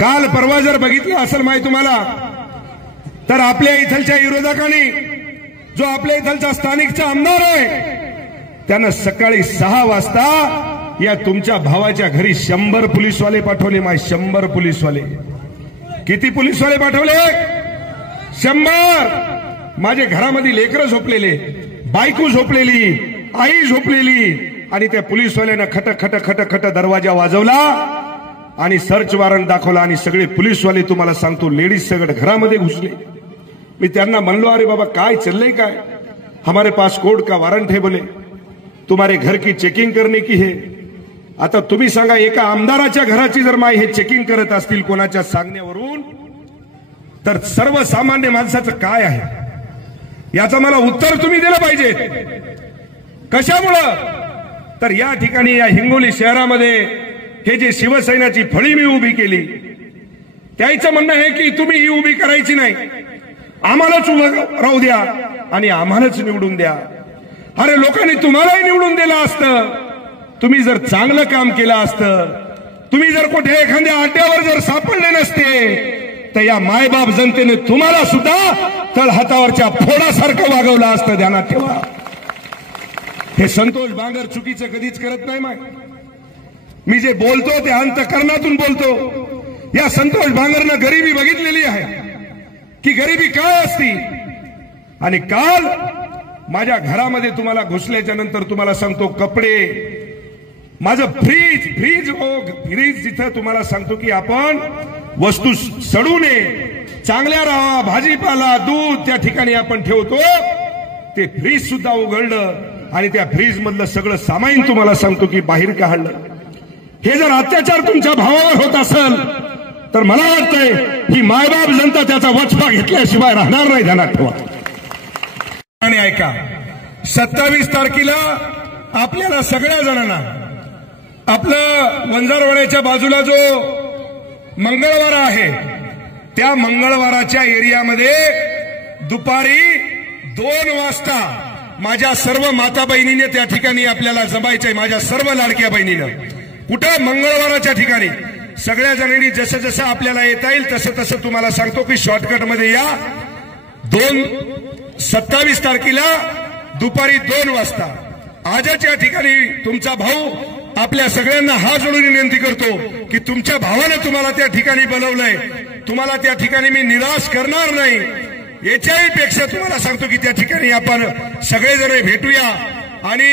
काल परवा जर बघितलं असेल माहिती तुम्हाला, तर आपल्या इथलच्या विरोधकांनी जो आपल्या इथलचा स्थानिकचा आमदार आहे त्यानं सकाळी 6 वाजता या तुमच्या भावाच्या घरी 100 पोलीसवाले पाठवले. 100 पोलीसवाले. किती पोलीसवाले पाठवले? 100. माझे घरामध्ये लेकरं झोपलेले, बायको झोपलेली, आई झोपलेली, आणि त्या पोलीसवाल्यानं खट खट खट खट दरवाजा वाजवला आणि सर्च वॉरंट दाखवला आणि सगळे पोलीसवाले तुम्हाला सांगतो लेडीज सगळे घरामध्ये घुसले. मी त्यांना म्हणलो, अरे बाबा काय चलले काय? हमारे पास कोर्ट का वारंट है बोले, तुम्हारे घर की चेकिंग करने की है. आता तुम्ही सांगा, एका आमदाराच्या घराची जर माय हे चेकिंग करत असतील कोणाच्या सांगण्यावरून, तर सर्वसामान्य माणसाचं काय आहे याचं मला उत्तर तुम्ही दिलं पाहिजे. कशामुळं? तर या ठिकाणी या हिंगोली शहरामध्ये हे जे शिवसेनेची फळी मी उभी केली, त्याचं म्हणणं आहे की तुम्ही ही उभी करायची नाही, आम्हालाच उभं राहू द्या आणि आम्हालाच निवडून द्या. अरे लोकांनी तुम्हालाही निवडून दिलं असतं, तुम्ही जर चांगलं काम केलं असतं, तुम्ही जर कुठे एखाद्या अड्ड्यावर जर सापडले नसते, तर या मायबाप जनतेने तुम्हाला सुद्धा तळहातावरच्या फोडासारखं वागवलं असतं. ध्यानात ठेवा. हे संतोष बांगर चुकीचं कधीच करत नाही. मी जे बोलतो ते अंतःकरणातून बोलतो. या संतोष बांगरनं गरिबी बघितलेली आहे की गरिबी काय असती. आणि काल माझ्या घरामध्ये तुम्हाला घुसल्याच्या नंतर तुम्हाला सांगतो, कपडे, माझं फ्रीज जिथं तुम्हाला सांगतो की आपण वस्तू सडू नये, चांगल्या राहा, भाजीपाला, दूध त्या ठिकाणी आपण ठेवतो, ते फ्रीज सुद्धा उघडलं आणि त्या फ्रीज मधलं सगळं सामान तुम्हाला सांगतो की बाहेर काढलं. हे जर अत्याचार तुमच्या भावावर होत असेल तर मला वाटतंय ही मायबाप जनता त्याचा वचपा घेतल्याशिवाय राहणार नाही. ध्यानात ठेवा. आणि ऐका, 27 तारखेला आपल्याला सगळ्या जणांना आपलं वंजारवाड्याच्या बाजूला जो मंगळवार आहे त्या मंगळवाराच्या एरियामध्ये दुपारी 2 वाजता माझ्या सर्व माता बहिणीने त्या ठिकाणी आपल्याला जमायचंय. माझ्या सर्व लाडक्या बहिणीनं कुठं मंगळवाराच्या ठिकाणी सगळ्या जणांनी जसं जसं आपल्याला येता येईल तसं तसं तुम्हाला सांगतो की शॉर्टकट मध्ये या. 27 तारखेला दुपारी 2 वाजता आजच या ठिकाणी तुमचा भाऊ आपल्या सगळ्यांना हात जोडून विनंती करतो की तुमच्या भावानं तुम्हाला त्या ठिकाणी बोलवलंय, तुम्हाला त्या ठिकाणी मी निराश करणार नाही. याच्याही पेक्षा तुम्हाला सांगतो की त्या ठिकाणी आपण सगळेजण भेटूया आणि